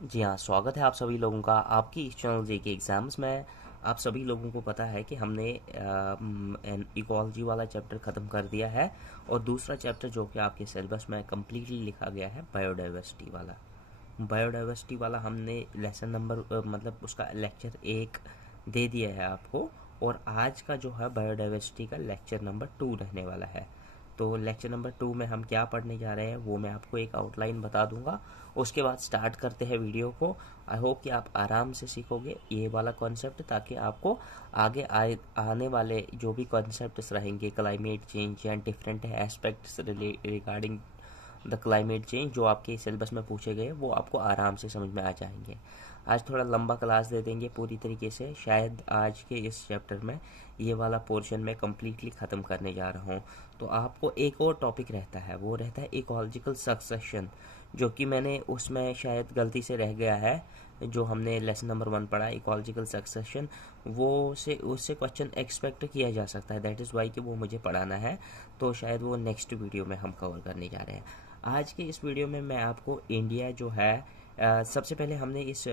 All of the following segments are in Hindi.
जी हाँ, स्वागत है आप सभी लोगों का आपकी इस चैनल जेके एग्ज़ाम्स में। आप सभी लोगों को पता है कि हमने इकोलॉजी वाला चैप्टर ख़त्म कर दिया है और दूसरा चैप्टर जो कि आपके सिलेबस में कम्प्लीटली लिखा गया है बायोडाइवर्सिटी वाला। बायोडाइवर्सिटी वाला हमने लेसन नंबर मतलब उसका लेक्चर 1 दे दिया है आपको, और आज का जो है बायोडाइवर्सिटी का लेक्चर नंबर 2 रहने वाला है। तो लेक्चर नंबर 2 में हम क्या पढ़ने जा रहे हैं वो मैं आपको एक आउटलाइन बता दूंगा, उसके बाद स्टार्ट करते हैं वीडियो को। आई होप कि आप आराम से सीखोगे ये वाला कॉन्सेप्ट, ताकि आपको आगे आने वाले जो भी कॉन्सेप्ट्स रहेंगे क्लाइमेट चेंज या different aspects regarding the climate change जो आपके सिलेबस में पूछे गए वो आपको आराम से समझ में आ जाएंगे। आज थोड़ा लंबा क्लास दे देंगे पूरी तरीके से, शायद आज के इस चैप्टर में ये वाला पोर्शन मैं कम्प्लीटली ख़त्म करने जा रहा हूँ। तो आपको एक और टॉपिक रहता है, वो रहता है इकोलॉजिकल सक्सेशन, जो कि मैंने उसमें शायद गलती से रह गया है। जो हमने लेसन नंबर 1 पढ़ा इकोलॉजिकल सक्सेशन, वो से उससे क्वेश्चन एक्सपेक्ट किया जा सकता है, दैट इज़ वाई कि वो मुझे पढ़ाना है। तो शायद वो नेक्स्ट वीडियो में हम कवर करने जा रहे हैं। आज के इस वीडियो में मैं आपको इंडिया जो है सबसे पहले हमने इस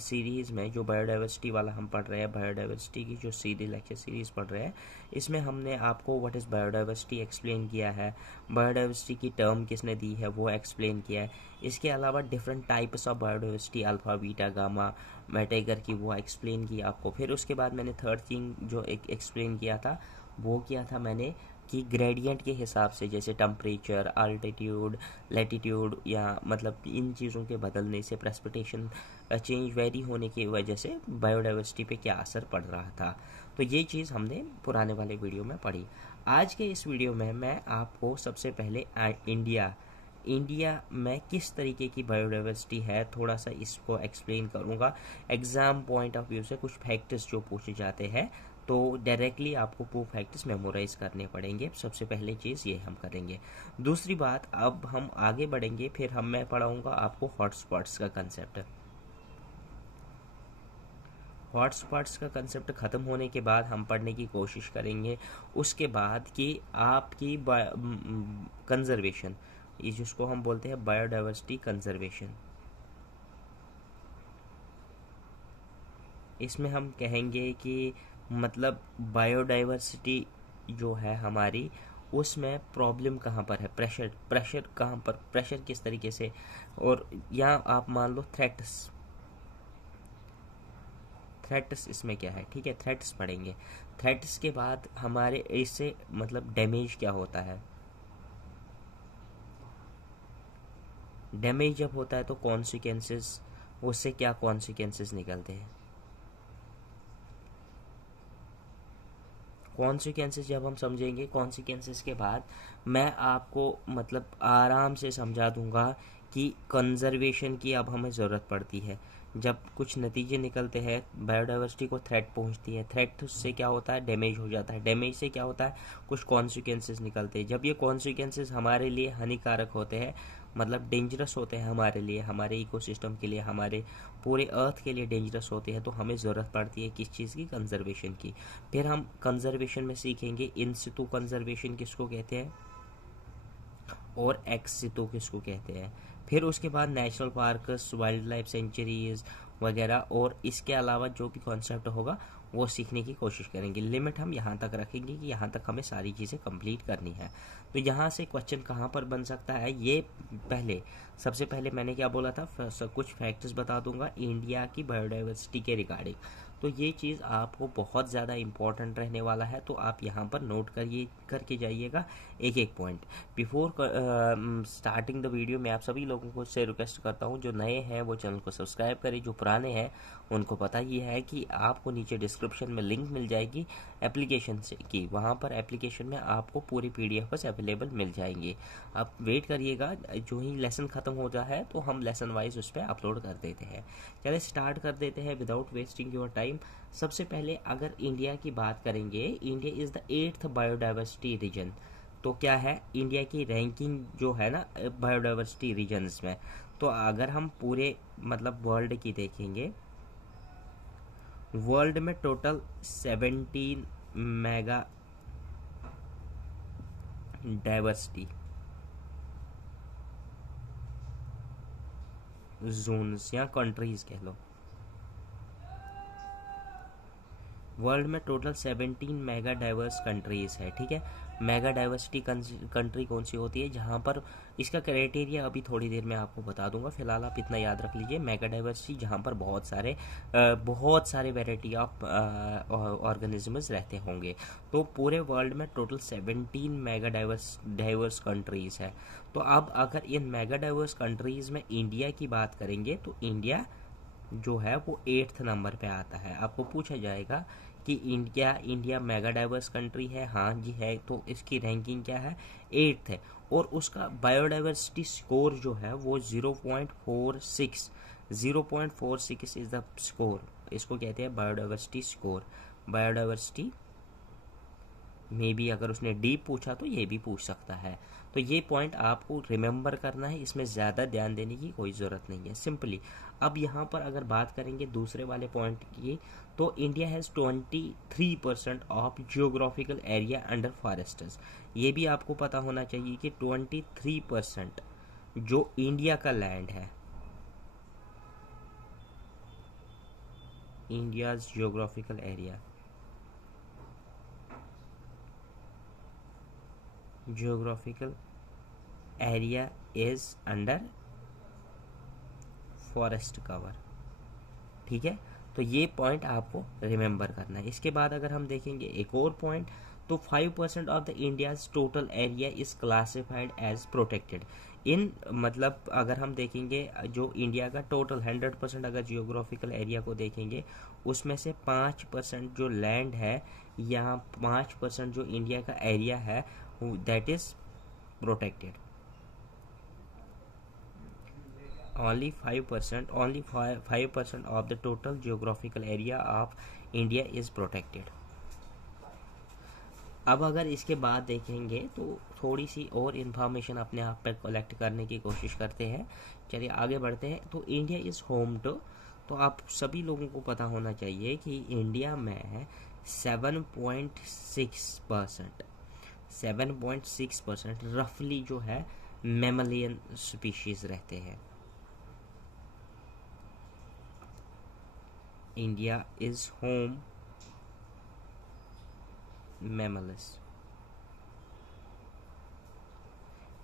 सीरीज़ में जो बायोडाइवर्सिटी वाला हम पढ़ रहे हैं, बायोडाइवर्सिटी की जो लेक्चर सीरीज़ पढ़ रहे हैं, इसमें हमने आपको व्हाट इज़ बायोडाइवर्सिटी एक्सप्लेन किया है, बायोडाइवर्सिटी की टर्म किसने दी है वो एक्सप्लेन किया है। इसके अलावा different types of biodiversity alpha beta gamma मेटेगर की वो एक्सप्लेन की आपको। फिर उसके बाद मैंने थर्ड थिंग जो एक एक्सप्लेन किया था वो किया था मैंने कि ग्रेडियंट के हिसाब से, जैसे टेम्परेचर, अल्टीट्यूड, लैटिट्यूड, या मतलब इन चीज़ों के बदलने से प्रेसिपिटेशन चेंज वेरी होने की वजह से बायोडाइवर्सिटी पे क्या असर पड़ रहा था। तो ये चीज़ हमने पुराने वाले वीडियो में पढ़ी। आज के इस वीडियो में मैं आपको सबसे पहले इंडिया में किस तरीके की बायोडाइवर्सिटी है थोड़ा सा इसको एक्सप्लेन करूँगा। एग्ज़ाम पॉइंट ऑफ व्यू से कुछ फैक्ट्स जो पूछे जाते हैं तो डायरेक्टली आपको वो फैक्ट्स मेमोराइज करने पड़ेंगे। सबसे पहले चीज़ ये हम करेंगे। दूसरी बात, अब हम आगे बढ़ेंगे, फिर मैं पढ़ाऊँगा आपको हॉटस्पॉट्स का कंसेप्ट। हॉटस्पॉट्स का कंसेप्ट ख़त्म होने के बाद हम पढ़ने की कोशिश करेंगे उसके बाद कि आपकी कंजर्वेशन, ये जिसको हम बोलते हैं बायोडाइवर्सिटी कंजर्वेशन, इसमें हम कहेंगे कि मतलब बायोडाइवर्सिटी जो है हमारी, उसमें प्रॉब्लम कहाँ पर है, प्रेशर कहाँ पर, प्रेशर किस तरीके से, और यहाँ आप मान लो थ्रेट्स इसमें क्या है, ठीक है, थ्रेट्स पढ़ेंगे। थ्रेट्स के बाद हमारे इससे मतलब डैमेज क्या होता है, डैमेज जब होता है तो कॉन्सिक्वेंसेस, उससे क्या कॉन्सिक्वेंसेस निकलते हैं। कॉन्सिक्वेंसेस जब हम समझेंगे, कॉन्सिक्वेंसेस के बाद मैं आपको मतलब आराम से समझा दूंगा कि कंजर्वेशन की अब हमें ज़रूरत पड़ती है। जब कुछ नतीजे निकलते हैं, बायोडाइवर्सिटी को थ्रेट पहुंचती है, थ्रेट से क्या होता है, डैमेज हो जाता है, डैमेज से क्या होता है, कुछ कॉन्सिक्वेंसेस निकलते हैं। जब ये कॉन्सिक्वेंसेस हमारे लिए हानिकारक होते हैं, मतलब डेंजरस होते हैं हमारे लिए, हमारे इकोसिस्टम के लिए, हमारे पूरे अर्थ के लिए डेंजरस होते हैं, तो हमें ज़रूरत पड़ती है किस चीज़ की, कंजर्वेशन की। फिर हम कंजर्वेशन में सीखेंगे इन सितु कंजर्वेशन किसको कहते हैं और एक्स सितु किसको कहते हैं। फिर उसके बाद national parks, wild life sanctuaries वगैरह, और इसके अलावा जो भी कॉन्सेप्ट होगा वो सीखने की कोशिश करेंगे। लिमिट हम यहाँ तक रखेंगे कि यहाँ तक हमें सारी चीज़ें कंप्लीट करनी है। तो यहाँ से क्वेश्चन कहाँ पर बन सकता है, ये सबसे पहले मैंने क्या बोला था, कुछ फैक्ट्स बता दूंगा इंडिया की बायोडाइवर्सिटी के रिगार्डिंग। तो ये चीज़ आपको बहुत ज़्यादा इंपॉर्टेंट रहने वाला है, तो आप यहाँ पर नोट करके जाइएगा एक एक point. Before starting the video मैं आप सभी लोगों को से रिक्वेस्ट करता हूँ, जो नए हैं वो चैनल को सब्सक्राइब करें, जो पुराने हैं उनको पता ही है कि आपको नीचे डिस्क्रिप्शन में लिंक मिल जाएगी एप्लीकेशन से की, वहाँ पर एप्लीकेशन में आपको पूरी PDF बस अवेलेबल मिल जाएंगी। आप वेट करिएगा, जो ही लेसन ख़त्म हो जाए तो हम लेसन वाइज उस पर अपलोड कर देते हैं। चलिए स्टार्ट कर देते हैं विदाउट वेस्टिंग योर टाइम। सबसे पहले अगर इंडिया की बात करेंगे, India is the 8th biodiversity region. तो क्या है इंडिया की रैंकिंग जो है ना बायोडाइवर्सिटी रीजन्स में, तो अगर हम पूरे मतलब वर्ल्ड की देखेंगे, वर्ल्ड में टोटल 17 मेगा डाइवर्सिटी, जोन्स या कंट्रीज कह लो। वर्ल्ड में टोटल 17 मेगा डाइवर्स कंट्रीज है, ठीक है। मेगा डाइवर्सिटी कंट्री कौन सी होती है, जहाँ पर इसका क्राइटेरिया अभी थोड़ी देर में आपको बता दूंगा, फिलहाल आप इतना याद रख लीजिए। मेगा डाइवर्सिटी जहाँ पर बहुत सारे वेराइटी ऑफ ऑर्गेनिजम्स रहते होंगे। तो पूरे वर्ल्ड में टोटल 17 मेगा डाइवर्स कंट्रीज है। तो अब अगर इन मेगा डाइवर्स कंट्रीज में इंडिया की बात करेंगे तो इंडिया जो है वो 8th नंबर पे आता है। आपको पूछा जाएगा कि इंडिया मेगा डाइवर्स कंट्री है, हाँ जी है, तो इसकी रैंकिंग क्या है, 8th है। और उसका बायोडाइवर्सिटी स्कोर जो है वो 0.46 इज द स्कोर। इसको कहते हैं बायोडाइवर्सिटी स्कोर। बायोडाइवर्सिटी में भी अगर उसने डीप पूछा तो ये भी पूछ सकता है। तो ये पॉइंट आपको रिमेंबर करना है, इसमें ज़्यादा ध्यान देने की कोई ज़रूरत नहीं है, सिंपली। अब यहाँ पर अगर बात करेंगे दूसरे वाले पॉइंट की, तो India has 23% of geographical area under forests. ये भी आपको पता होना चाहिए कि 23% जो इंडिया का लैंड है, India's geographical area, geographical area is under forest cover, ठीक है। तो ये पॉइंट आपको रिमेंबर करना है। इसके बाद अगर हम देखेंगे एक और पॉइंट, तो 5% of the India's total area is classified as protected. इन मतलब अगर हम देखेंगे जो इंडिया का टोटल 100% अगर जियोग्राफिकल एरिया को देखेंगे, उसमें से 5% जो लैंड है या 5% जो इंडिया का एरिया है that is protected. Only 5% of the total geographical area of India is protected. अब अगर इसके बाद देखेंगे तो थोड़ी सी और इन्फॉर्मेशन अपने आप पे कलेक्ट करने की कोशिश करते हैं। चलिए आगे बढ़ते हैं। तो इंडिया इज़ होम टू, तो आप सभी लोगों को पता होना चाहिए कि इंडिया में 7.6% रफली जो है मैमलियन स्पीशीज रहते हैं। इंडिया इज होम मैमल्स,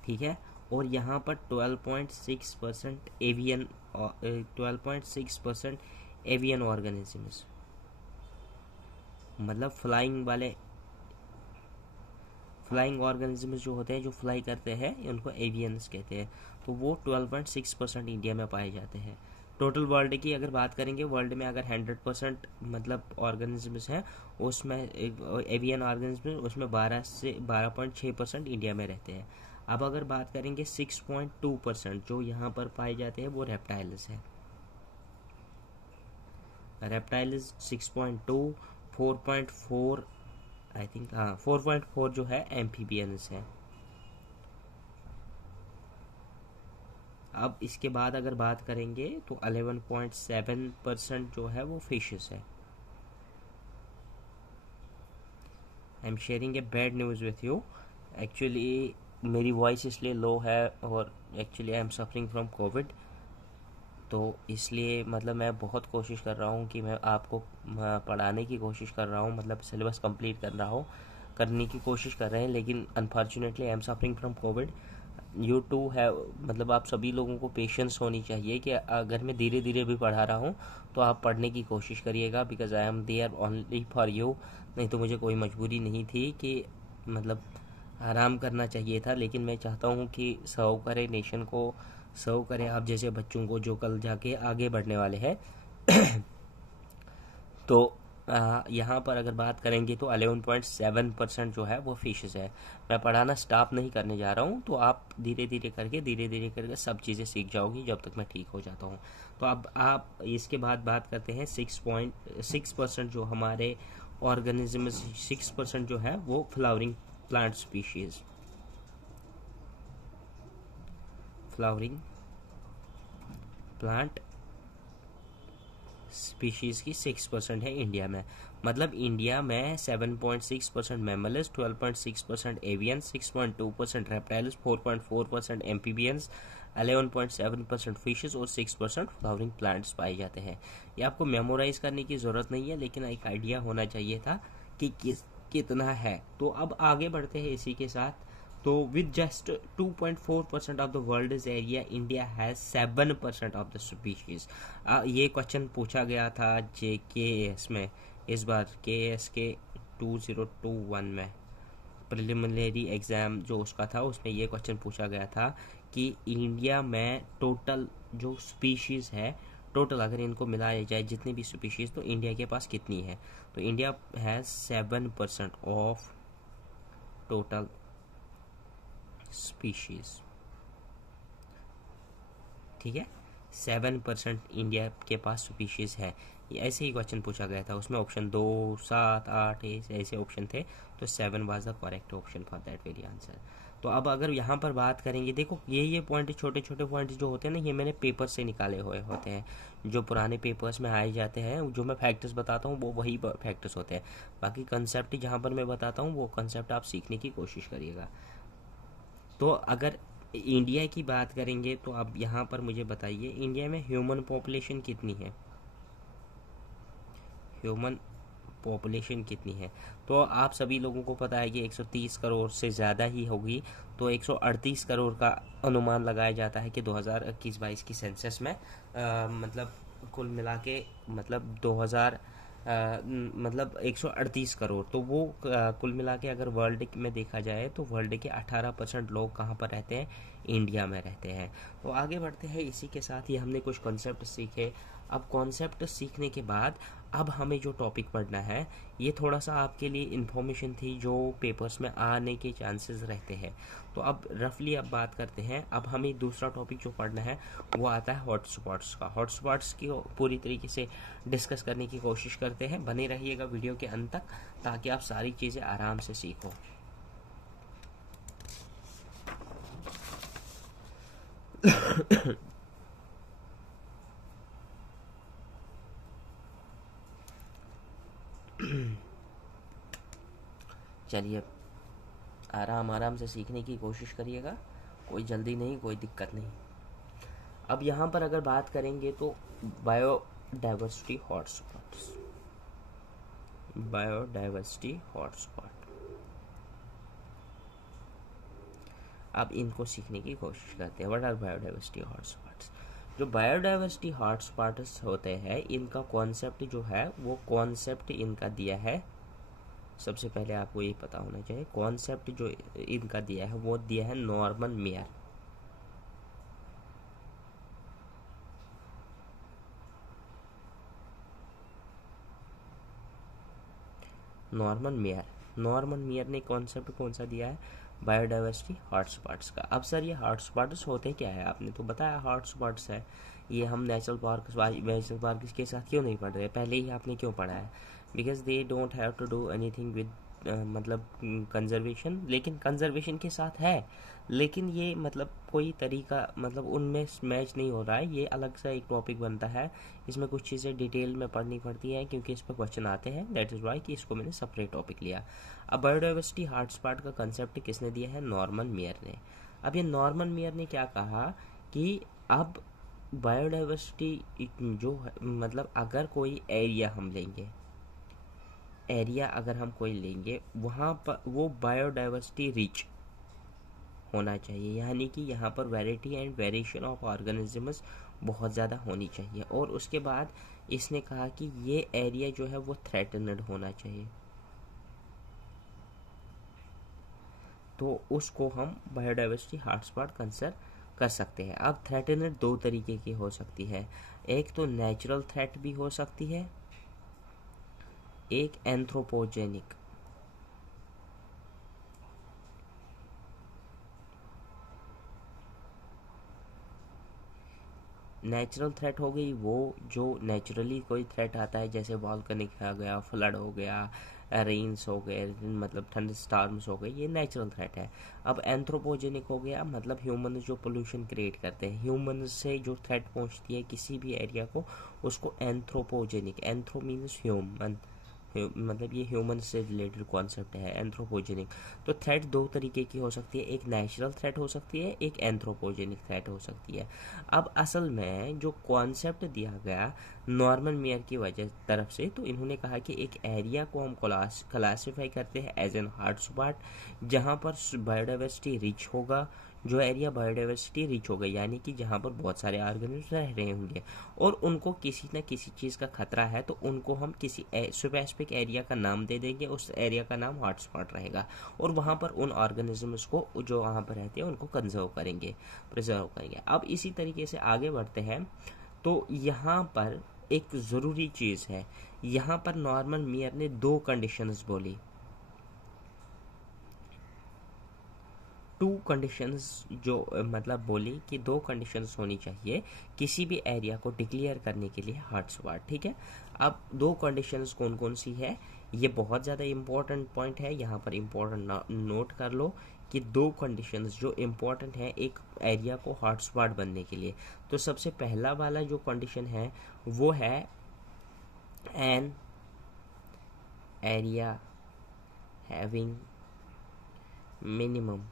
ठीक है। और यहाँ पर 12.6% एवियन ऑर्गेनिजम्स, मतलब फ्लाइंग ऑर्गेनिजम्स जो होते हैं, जो फ्लाई करते हैं, उनको एवियंस कहते हैं। तो वो 12.6% इंडिया में पाए जाते हैं। टोटल वर्ल्ड की अगर बात करेंगे, वर्ल्ड में अगर 100% मतलब ऑर्गेनिजम्स हैं, उसमें एवियन ऑर्गेनिज्म उसमें 12.6% इंडिया में रहते हैं। अब अगर बात करेंगे 6.2% जो यहाँ पर पाए जाते हैं वो रेप्टाइल्स हैं। रेप्टाइल्स 6.2, 4.4 आई थिंक, हाँ 4.4 जो है एम्फीबियंस है। अब इसके बाद अगर बात करेंगे तो 11.7% जो है वो फिशेस है। I am sharing a bad news with you. Actually मेरी वॉइस इसलिए लो है और actually I am suffering from Covid, तो इसलिए मतलब मैं बहुत कोशिश कर रहा हूँ कि मैं आपको पढ़ाने की कोशिश कर रहा हूँ, मतलब सिलेबस कंप्लीट करने की कोशिश कर रहे हैं, लेकिन unfortunately I am suffering from covid. You too है, मतलब आप सभी लोगों को पेशेंस होनी चाहिए कि अगर मैं धीरे धीरे भी पढ़ा रहा हूँ तो आप पढ़ने की कोशिश करिएगा, because I am there only for you. नहीं तो मुझे कोई मजबूरी नहीं थी कि मतलब आराम करना चाहिए था, लेकिन मैं चाहता हूँ कि सर्व करें नेशन को, सर्व करें आप जैसे बच्चों को जो कल जाके आगे बढ़ने वाले हैं। तो यहाँ पर अगर बात करेंगे तो 11.7% जो है वो फिशेस है। मैं पढ़ाना स्टॉप नहीं करने जा रहा हूँ, तो आप धीरे धीरे करके सब चीज़ें सीख जाओगी जब तक मैं ठीक हो जाता हूँ। तो अब आप इसके बाद बात करते हैं 6% जो हमारे ऑर्गेनिज्म, 6% जो है वो flowering plant species, flowering plant species की 6% है इंडिया में। मतलब इंडिया में 7.6% mammals, 12.6% avian, 6.2% reptiles, 4.4% amphibians, 11.7% fishes और 6% फ्लावरिंग प्लांट्स पाए जाते हैं। ये आपको मेमोराइज करने की ज़रूरत नहीं है, लेकिन एक आइडिया होना चाहिए था कि कितना है। तो अब आगे बढ़ते हैं इसी के साथ। तो with just 2.4% of the world area, India has 7% of the species. ये क्वेश्चन पूछा गया था JKS में, इस बार KS के 2021 में प्रिलिमिनरी एग्ज़ाम जो उसका था, उसमें ये क्वेश्चन पूछा गया था कि इंडिया में टोटल जो स्पीशीज़ है, टोटल अगर इनको मिलाया जाए जितनी भी स्पीशीज़, तो इंडिया के पास कितनी है। तो India has 7% of total species. ठीक है, 7% इंडिया के पास स्पीशीज है। ये ऐसे ही क्वेश्चन पूछा गया था, उसमें ऑप्शन 2, 7, 8 ऐसे ऑप्शन थे, तो 7 was the correct option for that very answer. तो अब अगर यहाँ पर बात करेंगे, देखो ये पॉइंट, छोटे छोटे पॉइंट जो होते हैं ना, ये मैंने पेपर से निकाले हुए होते हैं, जो पुराने पेपर्स में आए जाते हैं। जो मैं फैक्टर्स बताता हूँ वो वही फैक्टर्स होते हैं, बाकी कंसेप्ट जहाँ पर मैं बताता हूँ वो कंसेप्ट आप सीखने की कोशिश करिएगा। तो अगर इंडिया की बात करेंगे तो अब यहाँ पर मुझे बताइए, इंडिया में ह्यूमन पॉपुलेशन कितनी है, ह्यूमन पॉपुलेशन कितनी है। तो आप सभी लोगों को पता है कि 130 करोड़ से ज़्यादा ही होगी। तो 138 करोड़ का अनुमान लगाया जाता है कि 2021-22 की सेंसस में मतलब कुल मिला के मतलब 138 करोड़। तो वो कुल मिला के अगर वर्ल्ड में देखा जाए तो वर्ल्ड के 18% लोग कहाँ पर रहते हैं, इंडिया में रहते हैं। तो आगे बढ़ते हैं, इसी के साथ ही हमने कुछ कॉन्सेप्ट सीखे। अब कॉन्सेप्ट सीखने के बाद अब हमें जो टॉपिक पढ़ना है, ये थोड़ा सा आपके लिए इन्फॉर्मेशन थी जो पेपर्स में आने के चांसेस रहते हैं। तो अब रफली अब बात करते हैं। अब हमें दूसरा टॉपिक जो पढ़ना है वो आता है हॉटस्पॉट्स का। हॉटस्पॉट्स की पूरी तरीके से डिस्कस करने की कोशिश करते हैं। बने रहिएगा वीडियो के अंत तक, ताकि आप सारी चीज़ें आराम से सीखो। चलिए, आराम से सीखने की कोशिश करिएगा, कोई जल्दी नहीं, कोई दिक्कत नहीं। अब यहाँ पर अगर बात करेंगे तो बायोडाइवर्सिटी हॉटस्पॉट्स, बायोडाइवर्सिटी हॉटस्पॉट, अब इनको सीखने की कोशिश करते हैं। What are biodiversity hotspots. जो बायोडाइवर्सिटी हॉटस्पॉट्स होते हैं, इनका कॉन्सेप्ट जो है, वो कॉन्सेप्ट इनका दिया है, सबसे पहले आपको ये पता होना चाहिए, कॉन्सेप्ट जो इनका दिया है वो दिया है नॉर्मन मेयर। नॉर्मन मेयर ने कॉन्सेप्ट कौन सा दिया है, बायोडाइवर्सिटी हॉटस्पॉट्स का। अब सर ये हॉटस्पॉट्स होते क्या है, आपने तो बताया हॉटस्पॉट्स है, ये हम नेशनल पार्क के साथ क्यों नहीं पढ़ रहे, पहले ही आपने क्यों पढ़ा है। Because they don't have to do anything with मतलब कंजर्वेशन, लेकिन कंजर्वेशन के साथ है, लेकिन ये मतलब कोई तरीका मतलब उनमें मैच नहीं हो रहा है। ये अलग सा एक टॉपिक बनता है, इसमें कुछ चीज़ें डिटेल में पढ़नी पड़ती हैं क्योंकि इस पर क्वेश्चन आते हैं। दैट इज़ वाई कि इसको मैंने सेपरेट टॉपिक लिया। अब बायोडाइवर्सिटी हॉटस्पॉट का कंसेप्ट किसने दिया है, नॉर्मन मेयर ने। अब ये नॉर्मन मेयर ने क्या कहा कि अब बायोडाइवर्सिटी जो मतलब अगर कोई एरिया हम लेंगे, एरिया अगर हम कोई लेंगे, वहाँ पर वो बायोडाइवर्सिटी रिच होना चाहिए, यानी कि यहाँ पर variety and variation of organisms बहुत ज़्यादा होनी चाहिए। और उसके बाद इसने कहा कि ये एरिया जो है वो थ्रेटनड होना चाहिए, तो उसको हम बायोडाइवर्सिटी हॉटस्पॉट कंसिडर कर सकते हैं। अब थ्रेटनड दो तरीके की हो सकती है, एक तो नेचुरल थ्रेट भी हो सकती है, एक एंथ्रोपोजेनिक। नेचुरल थ्रेट हो गई वो जो नेचुरली कोई थ्रेट आता है, जैसे वॉल्केनिक आ गया, फ्लड हो गया, रेन्स हो गए, मतलब थंडर स्टॉर्म्स हो गए, ये नेचुरल थ्रेट है। अब एंथ्रोपोजेनिक हो गया, मतलब ह्यूमन जो पोल्यूशन क्रिएट करते हैं, ह्यूमन से जो थ्रेट पहुंचती है किसी भी एरिया को, उसको एंथ्रोपोजेनिक, एंथ्रो मीन्स ह्यूमन, मतलब ये ह्यूमन से रिलेटेड कॉन्सेप्ट है एंथ्रोपोजेनिक। तो थ्रेट दो तरीके की हो सकती है, एक नेचुरल थ्रेट हो सकती है, एक एंथ्रोपोजेनिक थ्रेट हो सकती है। अब असल में जो कॉन्सेप्ट दिया गया नॉर्मन मेयर की वजह तरफ से, तो इन्होंने कहा कि एक एरिया को हम क्लासीफाई करते हैं एज एन हॉटस्पॉट, जहाँ पर बायोडाइवर्सिटी रिच होगा, जो एरिया बायोडाइवर्सिटी रिच होगा यानी कि जहाँ पर बहुत सारे ऑर्गेनिज्म रह रहे होंगे और उनको किसी न किसी चीज़ का खतरा है, तो उनको हम किसी स्पेसिफिक एरिया का नाम दे देंगे, उस एरिया का नाम हॉटस्पॉट रहेगा और वहाँ पर उन ऑर्गेनिजम्स को जो वहाँ पर रहते हैं उनको प्रिजर्व करेंगे। अब इसी तरीके से आगे बढ़ते हैं। तो यहाँ पर एक ज़रूरी चीज़ है, यहाँ पर नॉर्मन मेयर ने दो कंडीशंस बोली, टू कंडीशंस जो मतलब बोली कि दो कंडीशंस होनी चाहिए किसी भी एरिया को डिक्लेयर करने के लिए हॉटस्पॉट। ठीक है, अब दो कंडीशंस कौन कौन सी है, ये बहुत ज़्यादा इम्पोर्टेंट पॉइंट है, यहाँ पर इम्पोर्टेंट नोट कर लो कि दो कंडीशंस जो इम्पोर्टेंट है एक एरिया को हॉटस्पॉट बनने के लिए। तो सबसे पहला वाला जो कंडीशन है वो है an area having minimum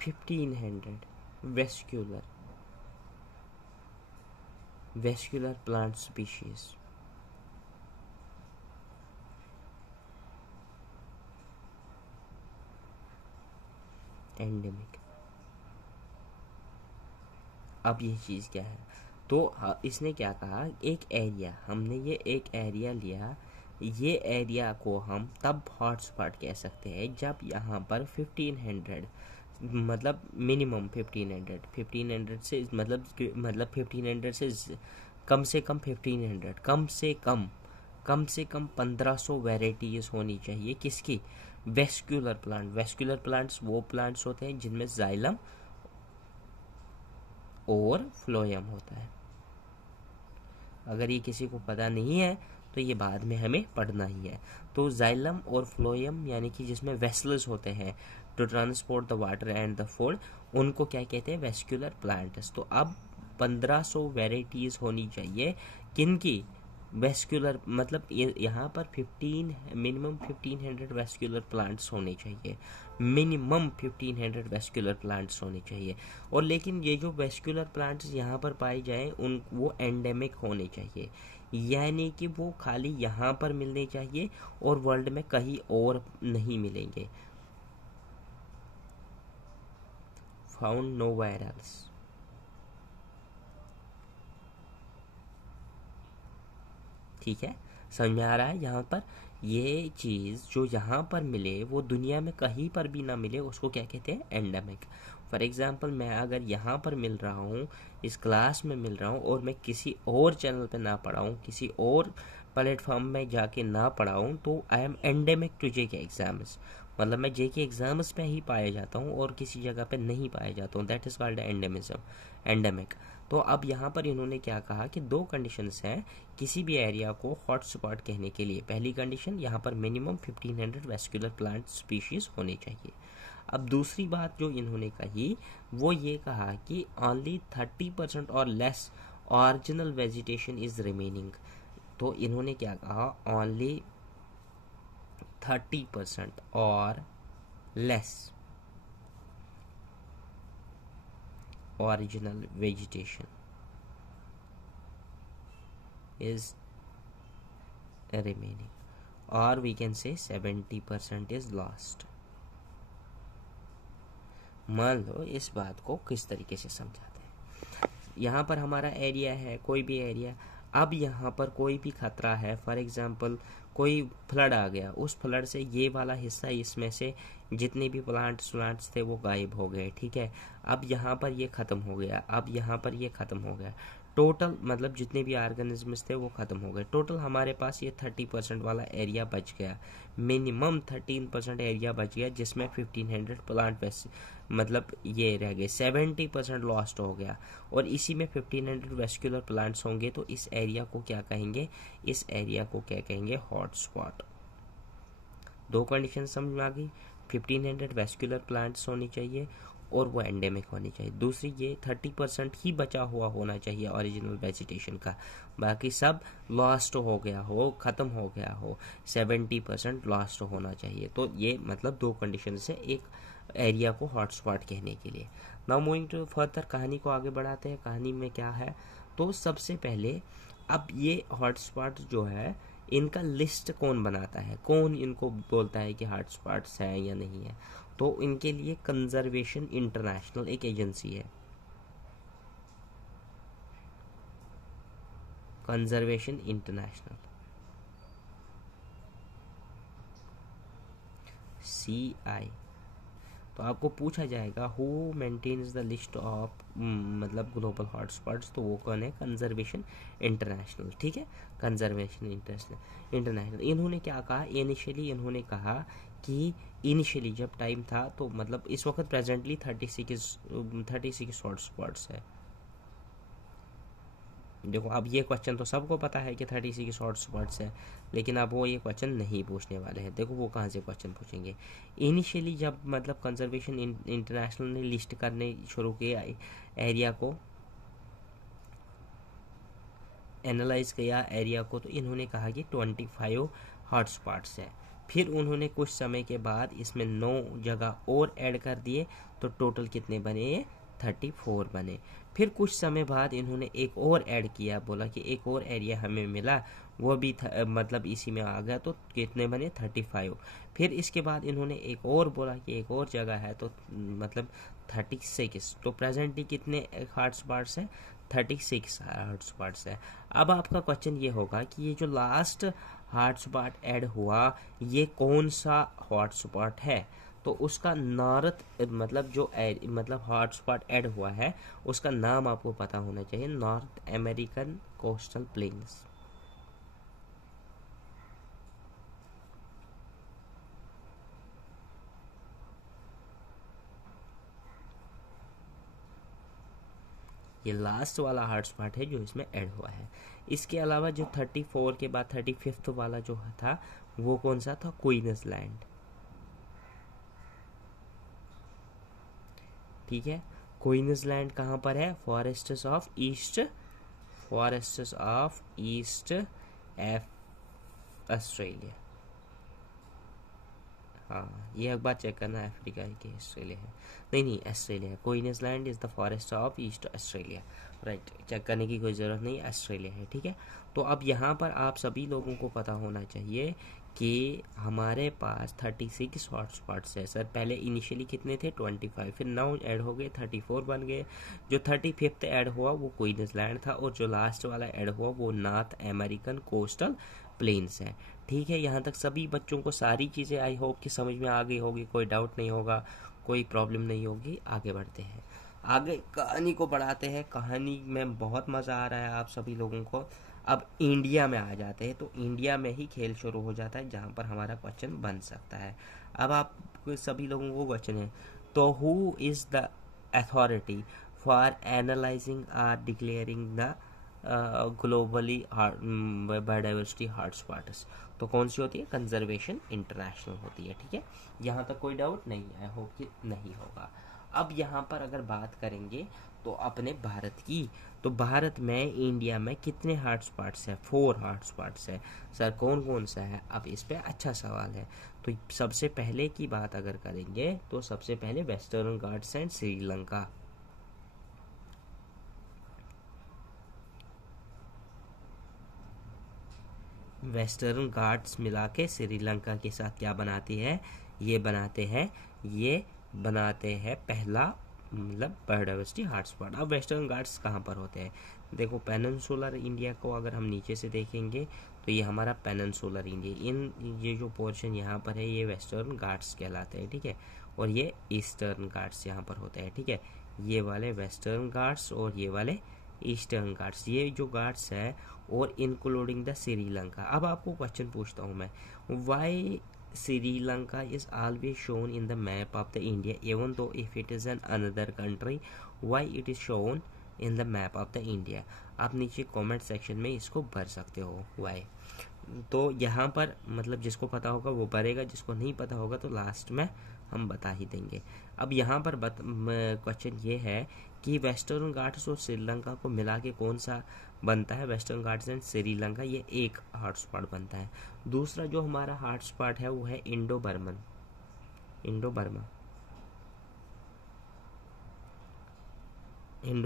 1500 vascular plant species। Endemic. अब ये चीज़ क्या है, तो इसने क्या कहा, एक एरिया, हमने ये एक एरिया लिया, ये एरिया को हम तब हॉटस्पॉट कह सकते हैं जब यहाँ पर 1500 मतलब मिनिमम 1500 से मतलब 1500 से कम से कम 1500 कम से कम 1500 वेराइटीज होनी चाहिए किसकी, वेस्क्यूलर प्लांट्स वो प्लांट्स होते हैं जिनमें जाइलम और फ्लोएम होता है। अगर ये किसी को पता नहीं है तो ये बाद में हमें पढ़ना ही है। तो जाइलम और फ्लोएम यानी कि जिसमें वेसल्स होते हैं to transport the water and the food, उनको क्या कहते हैं, वेस्क्यूलर प्लांट्स। तो अब 1500 वेराइटीज होनी चाहिए किनकी, वेस्क्यूलर, मतलब यहाँ पर मिनिमम 1500 वेस्क्यूलर प्लांट्स होने चाहिए, मिनिमम 1500 वेस्क्यूलर प्लांट्स होने चाहिए। और लेकिन ये जो वेस्क्यूलर प्लांट्स यहाँ पर पाए जाएं उन वो एंडेमिक होने चाहिए, यानी कि वो खाली यहाँ पर मिलने चाहिए और वर्ल्ड में कहीं और नहीं मिलेंगे, फाउंड नोवेयर एल्स। ठीक है, समझ में आ रहा है। यहाँ पर ये चीज़ जो यहाँ पर मिले वो दुनिया में कहीं पर भी ना मिले, उसको क्या कहते हैं, एंडेमिक। फॉर एग्जांपल मैं अगर यहाँ पर मिल रहा हूँ, इस क्लास में मिल रहा हूँ और मैं किसी और चैनल पे ना पढ़ाऊँ, किसी और प्लेटफॉर्म में जाके ना पढ़ाऊँ, तो I am endemic to JK exams, मतलब मैं जेके एग्जाम्स में ही पाया जाता हूँ और किसी जगह पे नहीं पाया जाता हूँ, दैट इज़ कॉल्ड एंडेमिक। तो अब यहाँ पर इन्होंने क्या कहा कि दो कंडीशंस हैं किसी भी एरिया को हॉटस्पॉट कहने के लिए। पहली कंडीशन, यहाँ पर मिनिमम 1500 वेस्क्यूलर प्लांट स्पीशीज होने चाहिए। अब दूसरी बात जो इन्होंने कही वो ये कहा कि ओनली 30% और less original vegetation is remaining. तो इन्होंने क्या कहा, ओनली 30% और less original vegetation is remaining, or we can say 70% is lost। मान लो इस बात को किस तरीके से समझाते हैं, यहाँ पर हमारा एरिया है, कोई भी एरिया, अब यहाँ पर कोई भी खतरा है, फॉर एग्जांपल कोई फ्लड आ गया, उस फ्लड से ये वाला हिस्सा, इसमें से जितने भी प्लांट्स थे वो गायब हो गए। ठीक है, अब यहाँ पर ये ख़त्म हो गया, अब यहाँ पर ये ख़त्म हो गया, टोटल मतलब जितने भी ऑर्गेनिजम्स थे वो ख़त्म हो गए। टोटल हमारे पास ये 30% वाला एरिया बच गया, मिनिमम 13% एरिया बच गया, जिसमें 1500 प्लांट मतलब ये रह गए, 70% लॉस्ट हो गया। और इसी में 1500 वेस्क्यूलर प्लांट्स होंगे, तो इस एरिया को क्या कहेंगे, इस एरिया को क्या कहेंगे, हॉटस्पॉट। दो कंडीशन समझ में आ गई, 1500 वेस्क्यूलर प्लांट्स होनी चाहिए और वो एंडेमिक होनी चाहिए। दूसरी ये 30% ही बचा हुआ होना चाहिए ओरिजिनल वेजिटेशन का, बाकी सब लॉस्ट हो गया हो, ख़त्म हो गया हो, 70% लॉस्ट होना चाहिए। तो ये मतलब दो कंडीशन से एक एरिया को हॉटस्पॉट कहने के लिए। नाउ मूविंग टू फर्दर, कहानी को आगे बढ़ाते हैं। कहानी में क्या है, तो सबसे पहले अब ये हॉटस्पॉट जो है इनका लिस्ट कौन बनाता है, कौन इनको बोलता है कि हॉटस्पॉट्स हैं या नहीं है। तो इनके लिए कंजर्वेशन इंटरनेशनल एक एजेंसी है, कंजर्वेशन इंटरनेशनल, CI। तो आपको पूछा जाएगा who maintains the list of मतलब ग्लोबल हॉटस्पॉट्स, तो वो कौन है, कंजर्वेशन इंटरनेशनल। ठीक है, कंजर्वेशन इंटरनेशनल। इन्होंने क्या कहा, इनिशियली इन्होंने कहा कि इनिशियली जब टाइम था तो मतलब इस वक्त प्रेजेंटली 36 हॉटस्पॉट्स है। देखो अब ये क्वेश्चन तो सबको पता है कि 36 हॉटस्पॉट्स है, लेकिन अब वो ये क्वेश्चन नहीं पूछने वाले हैं। देखो वो कहाँ से क्वेश्चन पूछेंगे। इनिशियली जब मतलब कंजर्वेशन इंटरनेशनल ने लिस्ट करने शुरू किया एरिया को, एनालाइज किया एरिया को, तो इन्होंने कहा कि 25 हॉटस्पॉट्स है। फिर उन्होंने कुछ समय के बाद इसमें 9 जगह और ऐड कर दिए, तो टोटल कितने बने, 34 बने। फिर कुछ समय बाद इन्होंने एक और ऐड किया, बोला कि एक और एरिया हमें मिला, वो भी मतलब इसी में आ गया, तो कितने बने, 35। फिर इसके बाद इन्होंने एक और बोला कि एक और जगह है, तो मतलब 36। तो प्रेजेंटली कितने हॉटस्पॉट्स हैं, 36 हॉटस्पॉट्स है। अब आपका क्वेश्चन ये होगा कि ये जो लास्ट हॉटस्पॉट ऐड हुआ ये कौन सा हॉटस्पॉट है। तो उसका नॉर्थ मतलब जो मतलब हॉटस्पॉट ऐड हुआ है उसका नाम आपको पता होना चाहिए, नॉर्थ अमेरिकन कोस्टल प्लेन्स। ये लास्ट वाला हॉटस्पॉट है जो इसमें ऐड हुआ है। इसके अलावा जो 34 के बाद 35 वाला जो था वो कौन सा था, क्वींसलैंड। ठीक है, क्वींसलैंड कहाँ पर है, फॉरेस्ट्स ऑफ ईस्ट ऑस्ट्रेलिया। हाँ ये एक बार चेक करना, अफ्रीका है कि ऑस्ट्रेलिया है, नहीं ऑस्ट्रेलिया है। Queensland is the forest of east Australia, right, check करने की कोई ज़रूरत नहीं, ऑस्ट्रेलिया है। ठीक है, तो अब यहाँ पर आप सभी लोगों को पता होना चाहिए कि हमारे पास 36 हॉटस्पॉट्स है। सर पहले इनिशियली कितने थे, 25, फिर 9 ऐड हो गए, 34 बन गए। जो 35 ऐड हुआ वो क्वींसलैंड था, और जो लास्ट वाला ऐड हुआ वो नॉर्थ अमेरिकन कोस्टल प्लेन्स है। ठीक है, यहाँ तक सभी बच्चों को सारी चीज़ें आई होप कि समझ में आ गई होगी, कोई डाउट नहीं होगा, कोई प्रॉब्लम नहीं होगी। आगे बढ़ते हैं, आगे कहानी को बढ़ाते हैं। कहानी में बहुत मज़ा आ रहा है आप सभी लोगों को। अब इंडिया में आ जाते हैं, तो इंडिया में ही खेल शुरू हो जाता है जहाँ पर हमारा क्वेश्चन बन सकता है। अब आप सभी लोगों को क्वेश्चन है, तो who is the authority for analysing or declaring the globally biodiversity hotspots. तो कौन सी होती है, कंजर्वेशन इंटरनेशनल होती है। ठीक है, यहाँ तक कोई डाउट नहीं है, होप कि नहीं होगा। अब यहाँ पर अगर बात करेंगे तो अपने भारत की, तो भारत में इंडिया में कितने हॉटस्पॉट्स है, 4 हॉटस्पॉट्स है। सर कौन कौन सा है, अब इस पे अच्छा सवाल है। तो सबसे पहले की बात अगर करेंगे तो सबसे पहले western Ghats and Sri Lanka. Western Ghats मिला के श्रीलंका के साथ क्या बनाती है, ये बनाते हैं पहला मतलब बायोडाइवर्सिटी हॉटस्पॉट। अब वेस्टर्न घाट्स कहाँ पर होते हैं, देखो पेनिनसुलर इंडिया को अगर हम नीचे से देखेंगे तो ये हमारा पेनिनसुलर इंडिया, ये जो पोर्शन यहाँ पर है ये वेस्टर्न घाट्स कहलाते हैं। ठीक है, और ये ईस्टर्न घाट्स यहाँ पर होते हैं। ठीक है, ये वाले वेस्टर्न घाट्स और ये वाले ईस्टर्न घाट्स, ये जो घाट्स है और इंक्लूडिंग द श्रीलंका। अब आपको क्वेश्चन पूछता हूँ मैं, Y Sri Lanka is always shown in the map of the India even though if it is an another country, why it is shown in the map of the India. आप नीचे कमेंट सेक्शन में इसको भर सकते हो वाई। तो यहाँ पर मतलब जिसको पता होगा वो भरेगा, जिसको नहीं पता होगा तो लास्ट में हम बता ही देंगे। अब यहाँ पर क्वेश्चन ये है कि वेस्टर्न घाट्स और श्रीलंका को मिला के कौन सा बनता है, वेस्टर्न घाट्स एंड श्रीलंका, ये एक हॉटस्पॉट बनता है। दूसरा जो हमारा हॉटस्पॉट है वो है इंडो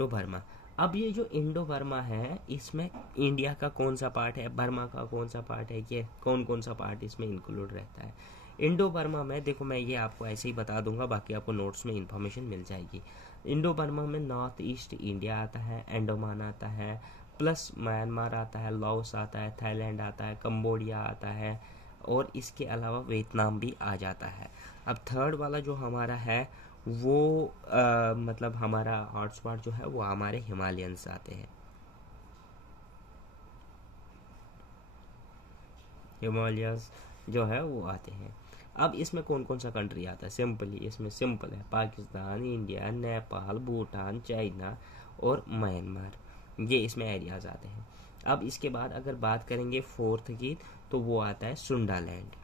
बर्मा। अब ये जो इंडो बर्मा है इसमें इंडिया का कौन सा पार्ट है, बर्मा का कौन सा पार्ट है, ये कौन कौन सा पार्ट इसमें इंक्लूड रहता है। इंडो बर्मा में देखो, मैं ये आपको ऐसे ही बता दूंगा, बाकी आपको नोट्स में इंफॉर्मेशन मिल जाएगी। इंडो बर्मा में नॉर्थ ईस्ट इंडिया आता है, अंडमान आता है, प्लस म्यांमार आता है, लाओस आता है, थाईलैंड आता है, कंबोडिया आता है, और इसके अलावा वियतनाम भी आ जाता है। अब थर्ड वाला जो हमारा है वो मतलब हमारा हॉटस्पॉट जो है वो हमारे हिमालयंस आते हैं, हिमालयंस जो है वो आते हैं। अब इसमें कौन कौन सा कंट्री आता है, सिंपली इसमें सिंपल है, पाकिस्तान, इंडिया, नेपाल, भूटान, चाइना और म्यांमार, ये इसमें एरियाज आते हैं। अब इसके बाद अगर बात करेंगे फोर्थ की, तो वो आता है सुंडालैंड।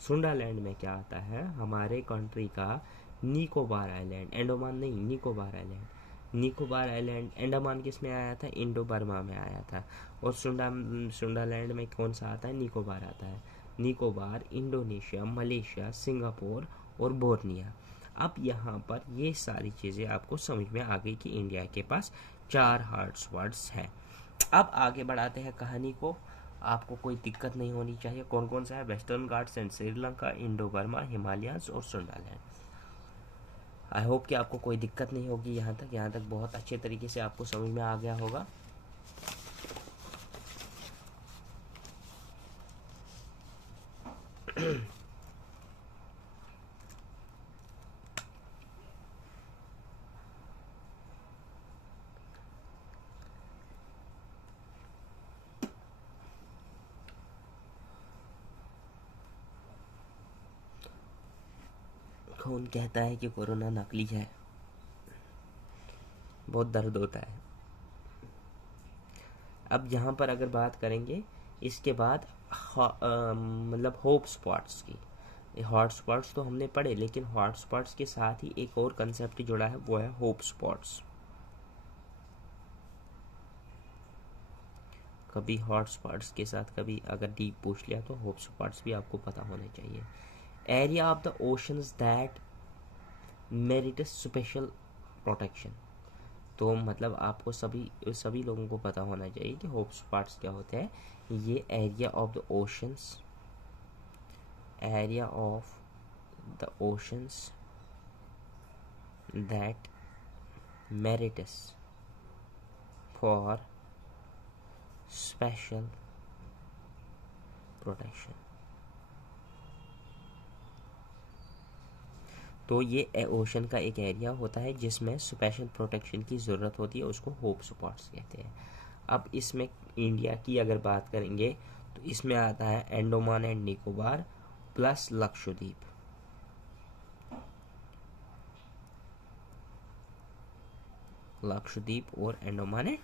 सुंडालैंड में क्या आता है, हमारे कंट्री का निकोबार आइलैंड, अंडमान नहीं, निकोबार आइलैंड। निकोबार आइलैंड, अंडमान किस में आया था, इंडो बर्मा में आया था। और सुंडालैंड में कौन सा आता है, निकोबार आता है। निकोबार इंडोनेशिया, मलेशिया, सिंगापुर और बोर्निया। अब यहाँ पर ये सारी चीज़ें आपको समझ में आ गई कि इंडिया के पास 4 हॉटस्पॉट्स हैं। अब आगे बढ़ाते हैं कहानी को, आपको कोई दिक्कत नहीं होनी चाहिए। कौन कौन सा है, western Ghats and Sri Lanka, Indo Burma, Himalayans और सुंडालैंड। आई होप कि आपको कोई दिक्कत नहीं होगी। यहाँ तक बहुत अच्छे तरीके से आपको समझ में आ गया होगा। कौन कहता है कि कोरोना नकली है, बहुत दर्द होता है। अब यहाँ पर अगर बात करेंगे इसके बाद मतलब होप स्पॉट्स की, हॉट स्पॉट्स तो हमने पढ़े, लेकिन हॉट स्पॉट्स के साथ ही एक और कंसेप्ट जुड़ा है, वो है होप स्पॉट्स। कभी हॉट स्पॉट्स के साथ कभी अगर डीप पूछ लिया तो होप स्पॉट्स भी आपको पता होने चाहिए। Area of the oceans that merit special protection, तो मतलब आपको सभी लोगों को पता होना चाहिए कि होप स्पॉट्स क्या होते हैं। ये area of the oceans, area of the oceans that merits for special protection. तो ये ओशन का एक एरिया होता है जिसमें स्पेशल प्रोटेक्शन की ज़रूरत होती है, उसको होप स्पॉट्स कहते हैं। अब इसमें इंडिया की अगर बात करेंगे तो इसमें आता है अंडमान एंड निकोबार प्लस लक्षद्वीप। लक्षद्वीप और अंडमान एंड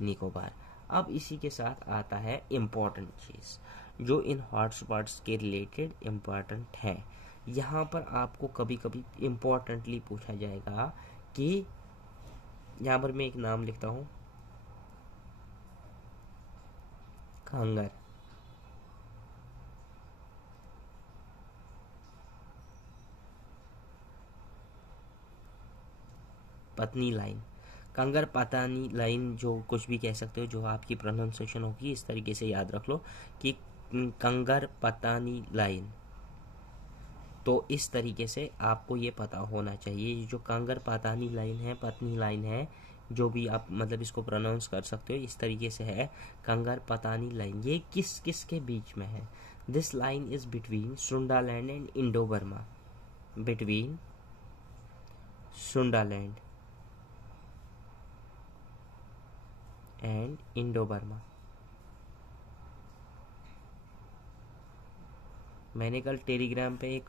निकोबार। अब इसी के साथ आता है इम्पॉर्टेंट चीज़ जो इन हॉटस्पॉट्स के रिलेटेड इम्पॉर्टेंट है। यहाँ पर आपको कभी कभी इम्पोर्टेंटली पूछा जाएगा कि, यहाँ पर मैं एक नाम लिखता हूँ, कांगर। पत्नी लाइन, कंगर पतानी लाइन, जो कुछ भी कह सकते हो, जो आपकी प्रोनाउंसिएशन होगी इस तरीके से याद रख लो कि कंगर पतानी लाइन। तो इस तरीके से आपको ये पता होना चाहिए, जो कांगर पातानी लाइन है, पत्नी लाइन है, जो भी आप मतलब इसको प्रोनाउंस कर सकते हो इस तरीके से है, कांगर पतानी लाइन। ये किस किस के बीच में है, this line is between Sundaland and Indo Burma, between Sundaland and Indo Burma. मैंने कल टेलीग्राम पे एक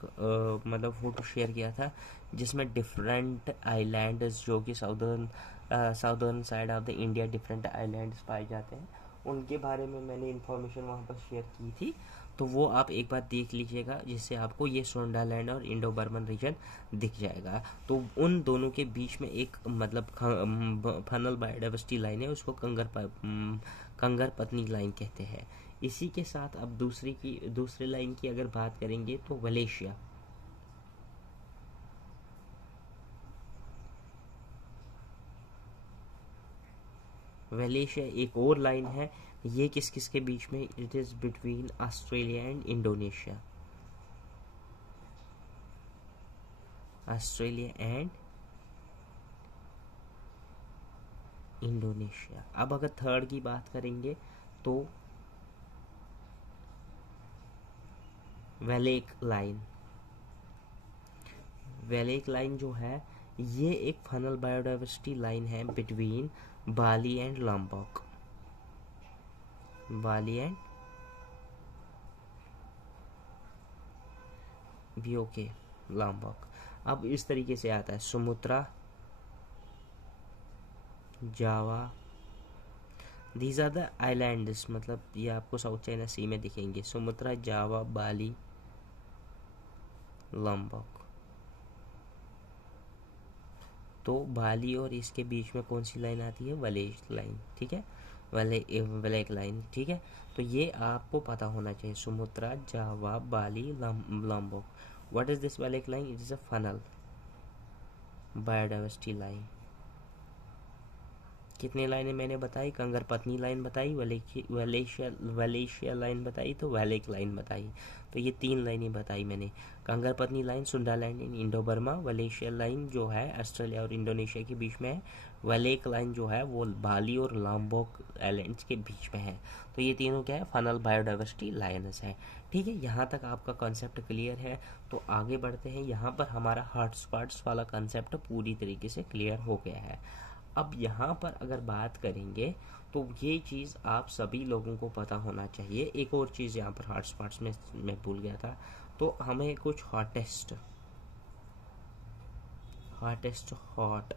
मतलब फ़ोटो शेयर किया था जिसमें डिफरेंट आइलैंड्स जो कि southern side of the India different islands पाए जाते हैं, उनके बारे में मैंने इन्फॉर्मेशन वहाँ पर शेयर की थी। तो वो आप एक बार देख लीजिएगा, जिससे आपको ये सुंडालैंड और इंडो बर्मन रीजन दिख जाएगा। तो उन दोनों के बीच में एक मतलब फनल बायोडाइवर्सिटी लाइन है, उसको कंगर पत्नी लाइन कहते हैं। इसी के साथ अब दूसरी लाइन की अगर बात करेंगे तो वलेशिया। वलेशिया एक और लाइन है, ये किस किस के बीच में, it is between Australia and Indonesia. Australia and Indonesia. अब अगर थर्ड की बात करेंगे तो वेलेक लाइन। वेलेक लाइन जो है ये एक फनल बायोडाइवर्सिटी लाइन है between Bali and लॉम्बॉक। Bali and okay लॉम्बॉक। अब इस तरीके से आता है सुमुत्रा, जावा, दीज आर द आइलैंड्स, मतलब ये आपको साउथ चाइना सी में दिखेंगे, सुमुत्रा, जावा, बाली, लॉम्बॉक। तो बाली और इसके बीच में कौन सी लाइन आती है, वलेक लाइन, ठीक है, वलेक लाइन, ठीक है। तो ये आपको पता होना चाहिए, Sumatra, Java, Bali, Lombok. What is this Wallace line? It is a faunal biodiversity line. कितनी लाइनें मैंने बताई? कंगर पत्नी लाइन बताई, वलेशिया लाइन बताई, तो वैलेक लाइन बताई। तो ये 3 लाइनें बताई मैंने, Kangar Pattani line Sundaland in Indo Burma, Wallacea line जो है ऑस्ट्रेलिया और इंडोनेशिया के बीच में है, वैलेक लाइन जो है वो बाली और लॉम्बॉक आइलैंड्स के बीच में है। तो ये तीनों क्या है, फनल बायोडाइवर्सिटी लाइन्स है, ठीक है। यहाँ तक आपका कॉन्सेप्ट क्लियर है। तो आगे बढ़ते हैं, यहाँ पर हमारा हॉटस्पॉट्स वाला कॉन्सेप्ट पूरी तरीके से क्लियर हो गया है। अब यहाँ पर अगर बात करेंगे तो ये चीज़ आप सभी लोगों को पता होना चाहिए। एक और चीज़ यहाँ पर हॉटस्पॉट्स में मैं भूल गया था, तो हमें कुछ हॉटेस्ट हॉट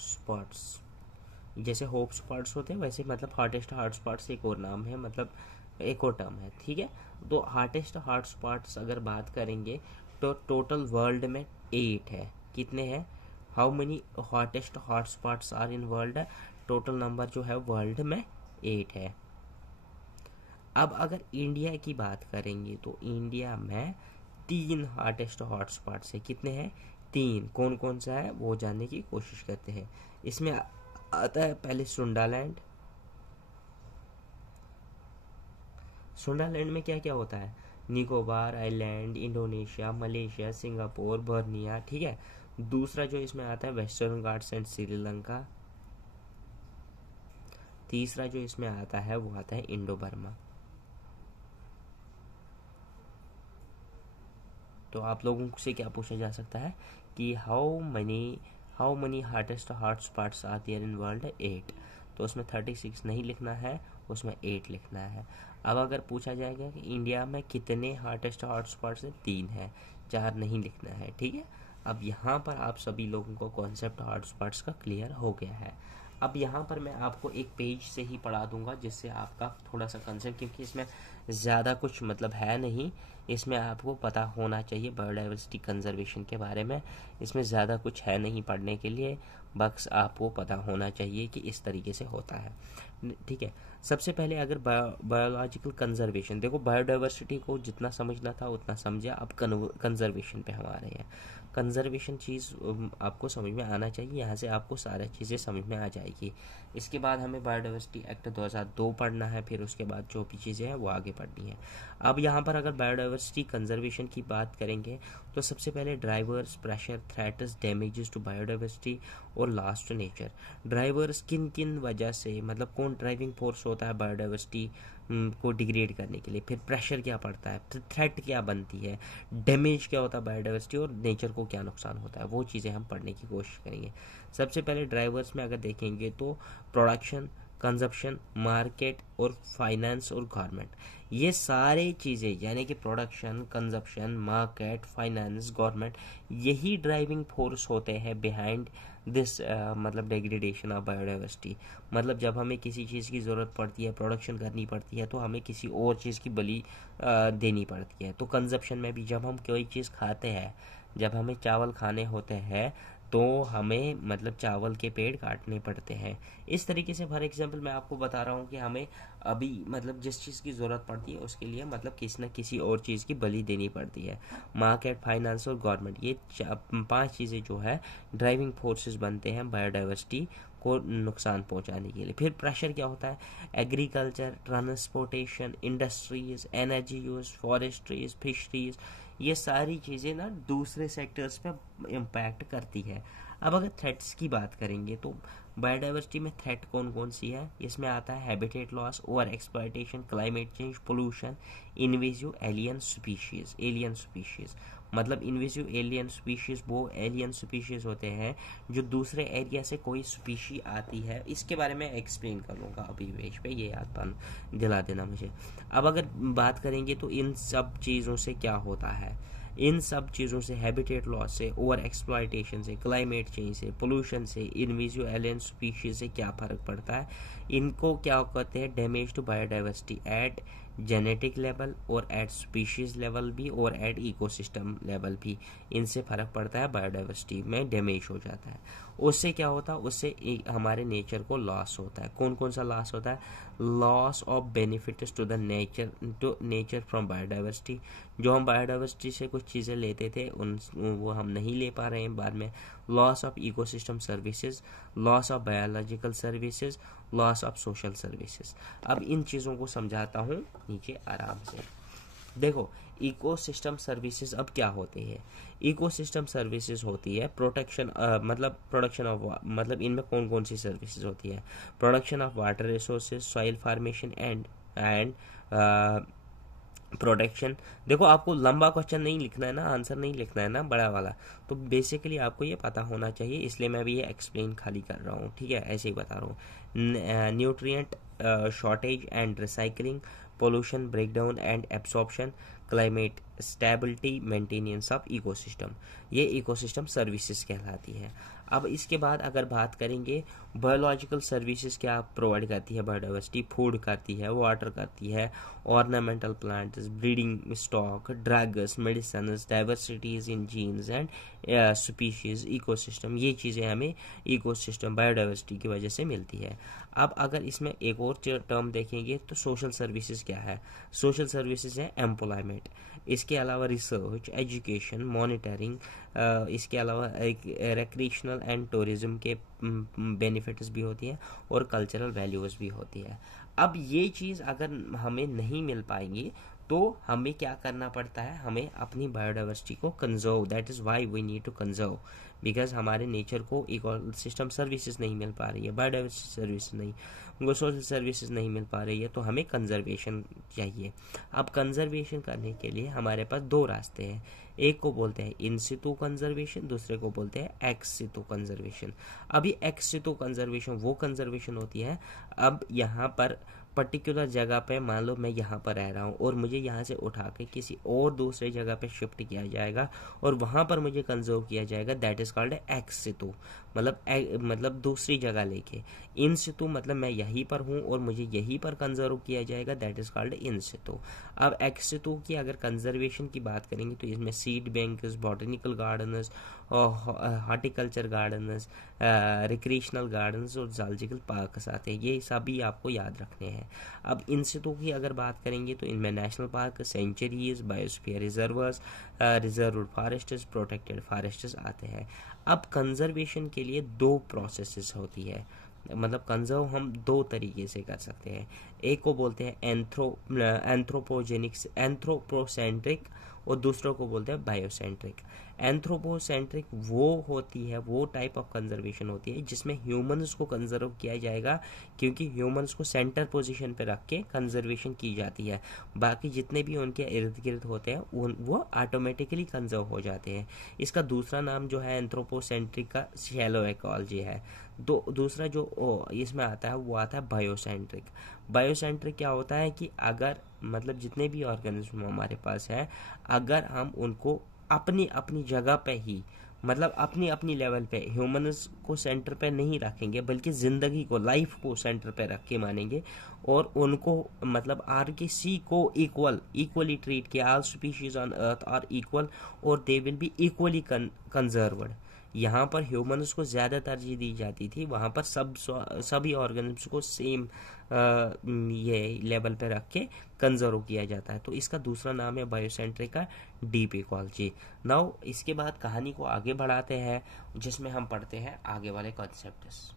स्पॉट्स, जैसे होप स्पॉट्स होते हैं वैसे मतलब हॉटेस्ट हॉट स्पॉट्स एक और नाम है, मतलब एक और टर्म है, ठीक है। तो हॉटेस्ट हॉट स्पॉट्स अगर बात करेंगे तो टोटल वर्ल्ड में 8 है। कितने हैं? How many hottest hot spots are in world? Total number जो है वर्ल्ड में 8 है। अब अगर इंडिया की बात करेंगे तो इंडिया में 3 हॉटेस्ट हॉट स्पॉट्स है। कितने हैं? 3। कौन कौन सा है वो जानने की कोशिश करते हैं। इसमें आता है पहले सुंडालैंड। सुंडालैंड में क्या क्या होता है? Nicobar island, Indonesia, Malaysia, Singapore, Borneo, ठीक है। दूसरा जो इसमें आता है वेस्टर्न घाट्स एंड श्रीलंका। तीसरा जो इसमें आता है वो आता है इंडो बर्मा। तो आप लोगों से क्या पूछा जा सकता है कि how many hottest hot spots are there in world? 8। तो उसमें 36 नहीं लिखना है, उसमें 8 लिखना है। अब अगर पूछा जाएगा कि इंडिया में कितने हॉटेस्ट हॉट स्पॉट्स हैं? 3 है, 4 नहीं लिखना है, ठीक है। अब यहाँ पर आप सभी लोगों को कॉन्सेप्ट हॉट स्पॉट्स का क्लियर हो गया है। अब यहाँ पर मैं आपको एक पेज से ही पढ़ा दूंगा जिससे आपका थोड़ा सा कंसेप्ट, क्योंकि इसमें ज़्यादा कुछ मतलब है नहीं, इसमें आपको पता होना चाहिए बायोडाइवर्सिटी कंजर्वेशन के बारे में। इसमें ज़्यादा कुछ है नहीं पढ़ने के लिए, बस आपको पता होना चाहिए कि इस तरीके से होता है, ठीक है। सबसे पहले अगर बायोलॉजिकल कंजर्वेशन, देखो बायोडाइवर्सिटी को जितना समझना था उतना समझा, अब कंजर्वेशन पे हम आ रहे हैं। कंजर्वेशन चीज़ आपको समझ में आना चाहिए, यहाँ से आपको सारी चीज़ें समझ में आ जाएगी। इसके बाद हमें बायोडाइवर्सिटी एक्ट 2002 पढ़ना है, फिर उसके बाद जो भी चीज़ें हैं वो आगे पढ़नी है। अब यहाँ पर अगर बायोडाइवर्सिटी कंजर्वेशन की बात करेंगे तो सबसे पहले drivers, pressure, threats, damages to biodiversity और लॉस टू नेचर। ड्राइवर्स किन किन वजह से, मतलब कौन ड्राइविंग फोर्स होता है बायोडाइवर्सिटी को डिग्रेड करने के लिए, फिर प्रेशर क्या पड़ता है, फिर थ्रेट क्या बनती है, डैमेज क्या होता है बायोडाइवर्सिटी, और नेचर को क्या नुकसान होता है, वो चीज़ें हम पढ़ने की कोशिश करेंगे। सबसे पहले ड्राइवर्स में अगर देखेंगे तो प्रोडक्शन, कंजप्शन, मार्केट और फाइनेंस और गवर्नमेंट। ये सारे चीज़ें यानी कि production, consumption, market, finance, government, यही ड्राइविंग फोर्स होते हैं बिहाइंड दिस मतलब डेग्रेडेशन ऑफ बायोडाइवर्सिटी। मतलब जब हमें किसी चीज़ की ज़रूरत पड़ती है, प्रोडक्शन करनी पड़ती है, तो हमें किसी और चीज़ की बलि देनी पड़ती है। तो कंजप्शन में भी जब हम कोई चीज़ खाते हैं, जब हमें चावल खाने होते हैं तो हमें मतलब चावल के पेड़ काटने पड़ते हैं। इस तरीके से फॉर एग्जांपल मैं आपको बता रहा हूँ कि हमें अभी मतलब जिस चीज़ की ज़रूरत पड़ती है उसके लिए मतलब किसी न किसी और चीज़ की बलि देनी पड़ती है। मार्केट, फाइनेंस और गवर्नमेंट, ये 5 चीज़ें जो है ड्राइविंग फोर्सेस बनते हैं बायोडाइवर्सिटी को नुकसान पहुंचाने के लिए। फिर प्रेशर क्या होता है? Agriculture, transportation, industries, energy use, forestries, fisheries, ये सारी चीज़ें ना दूसरे सेक्टर्स पे इम्पैक्ट करती है। अब अगर थ्रेट्स की बात करेंगे तो बायोडाइवर्सिटी में थ्रेट कौन कौन सी है? इसमें आता है habitat loss, over exploitation, climate change, pollution, invasive alien species. मतलब इन्वेजिव एलियन स्पीशीज वो एलियन स्पीशीज होते हैं जो दूसरे एरिया से कोई स्पीशी आती है। इसके बारे में एक्सप्लेन कर लूँगा अभी पेज पे, ये याद दिला देना मुझे। अब अगर बात करेंगे तो इन सब चीज़ों से क्या होता है? इन सब चीज़ों से, हैबिटेट लॉस से, ओवर एक्सप्लॉयटेशन से, क्लाइमेट चेंज से, पोल्यूशन से, इनवेजिव एलियन स्पीशीज से क्या फ़र्क पड़ता है? इनको क्या कहते हैं? Damage to biodiversity at genetic level और एट स्पीशीज लेवल भी और एट इकोसिस्टम लेवल भी। इनसे फ़र्क पड़ता है, बायोडाइवर्सिटी में डैमेज हो जाता है। उससे क्या होता है? उससे हमारे नेचर को लॉस होता है। कौन कौन सा लॉस होता है? Loss of benefits to the nature from biodiversity. जो हम बायोडाइवर्सिटी से कुछ चीज़ें लेते थे वो हम नहीं ले पा रहे हैं बाद में। Loss of ecosystem services, loss of biological services, loss of social services. अब इन चीज़ों को समझाता हूँ नीचे आराम से। देखो, इकोसिस्टम सर्विसेज अब क्या होते हैं? इकोसिस्टम सर्विसेज होती है प्रोटेक्शन मतलब प्रोडक्शन ऑफ, मतलब इनमें कौन कौन सी सर्विसेज होती है? Production of water resources, soil formation and protection. देखो, आपको लंबा क्वेश्चन नहीं लिखना है ना, आंसर नहीं लिखना है ना बड़ा वाला, तो बेसिकली आपको ये पता होना चाहिए, इसलिए मैं भी ये एक्सप्लेन खाली कर रहा हूँ। ठीक है, ऐसे ही बता रहा हूँ। Nutrient shortage and recycling, pollution breakdown and absorption, climate stability, maintenance of ecosystem, ये इकोसिस्टम सर्विसेज कहलाती है। अब इसके बाद अगर बात करेंगे बायोलॉजिकल सर्विसेज क्या प्रोवाइड करती है बायोडाइवर्सिटी? फूड करती है, वाटर करती है, ornamental plants, breeding stock, drugs, medicine, diversities in genes and species, ecosystem, ये चीज़ें हमें इकोसिस्टम बायोडाइवर्सिटी की वजह से मिलती है। अब अगर इसमें एक और टर्म देखेंगे तो सोशल सर्विसेज क्या है? सोशल सर्विसेज है एम्प्लॉयमेंट, इसके अलावा रिसर्च, एजुकेशन, मॉनिटरिंग, इसके अलावा रिक्रिएशनल एंड टूरिज्म के बेनिफिट्स भी होती हैं और कल्चरल वैल्यूज़ भी होती है। अब ये चीज़ अगर हमें नहीं मिल पाएंगी तो हमें क्या करना पड़ता है? हमें अपनी बायोडाइवर्सिटी को conserve, that is why we need to conserve, because हमारे नेचर को इकोसिस्टम सर्विसेज नहीं मिल पा रही है, बायोडाइवर्सिटी सर्विस नहीं, उनको सोशल सर्विसेज नहीं मिल पा रही है, तो हमें कंजर्वेशन चाहिए। अब कंजर्वेशन करने के लिए हमारे पास 2 रास्ते हैं। एक को बोलते हैं इन सितु कंजर्वेशन, दूसरे को बोलते हैं एक्स सितु कंजर्वेशन। अभी एक्स सितु कंजर्वेशन वो कंजर्वेशन होती है, अब यहाँ पर पर्टिकुलर जगह पे, मान लो मैं यहाँ पर रह रहा हूँ और मुझे यहाँ से उठा के किसी और दूसरे जगह पे शिफ्ट किया जाएगा और वहाँ पर मुझे कंजर्व किया जाएगा, दैट इज़ कॉल्ड एक्स सितु, मतलब दूसरी जगह लेके। इन सितु मतलब मैं यहीं पर हूँ और मुझे यहीं पर कंजर्व किया जाएगा, दैट इज़ कॉल्ड इन सितु। अब एक्स सितु की अगर कंजर्वेशन की बात करेंगे तो इसमें seed banks, botanical gardens, horticulture gardens, recreational gardens और जूलॉजिकल पार्क्स आते हैं, ये सभी आपको याद रखने हैं। अब इन सितु की अगर बात करेंगे तो इनमें national park, sanctuaries, biosphere reserves, reserve forests, protected forests आते हैं। अब कंजर्वेशन के लिए 2 प्रोसेसेस होती है, मतलब कंजर्व हम 2 तरीके से कर सकते हैं। एक को बोलते हैं एंथ्रोपोसेंट्रिक और दूसरों को बोलते हैं बायोसेंट्रिक। एंथ्रोपोसेंट्रिक वो होती है, वो टाइप ऑफ कंजर्वेशन होती है जिसमें ह्यूमंस को कंजर्व किया जाएगा, क्योंकि ह्यूमंस को सेंटर पोजीशन पे रख के कंजर्वेशन की जाती है। बाकी जितने भी उनके इर्द गिर्द होते हैं वो ऑटोमेटिकली कंजर्व हो जाते हैं। इसका दूसरा नाम जो है एंथ्रोपोसेंट्रिक का शैलो इकोलॉजी है। दूसरा जो इसमें आता है वो आता है बायोसेंट्रिक। बायोसेंट्रिक क्या होता है कि अगर मतलब जितने भी ऑर्गेनिज्म हमारे पास है, अगर हम उनको अपनी अपनी जगह पे ही, मतलब अपनी अपनी लेवल पे, ह्यूमंस को सेंटर पे नहीं रखेंगे बल्कि ज़िंदगी को, लाइफ को सेंटर पे रख के मानेंगे और उनको मतलब RKC को इक्वली ट्रीट किया, all species on earth are equal और they will be equally conserved. यहाँ पर ह्यूमंस को ज़्यादा तरजीह दी जाती थी, वहाँ पर सभी ऑर्गेनिम्स को सेम ये लेवल पे रख के कंजर्व किया जाता है। तो इसका दूसरा नाम है बायोसेंट्रिक का डीप इकोलॉजी। नाउ इसके बाद कहानी को आगे बढ़ाते हैं जिसमें हम पढ़ते हैं आगे वाले कॉन्सेप्ट्स।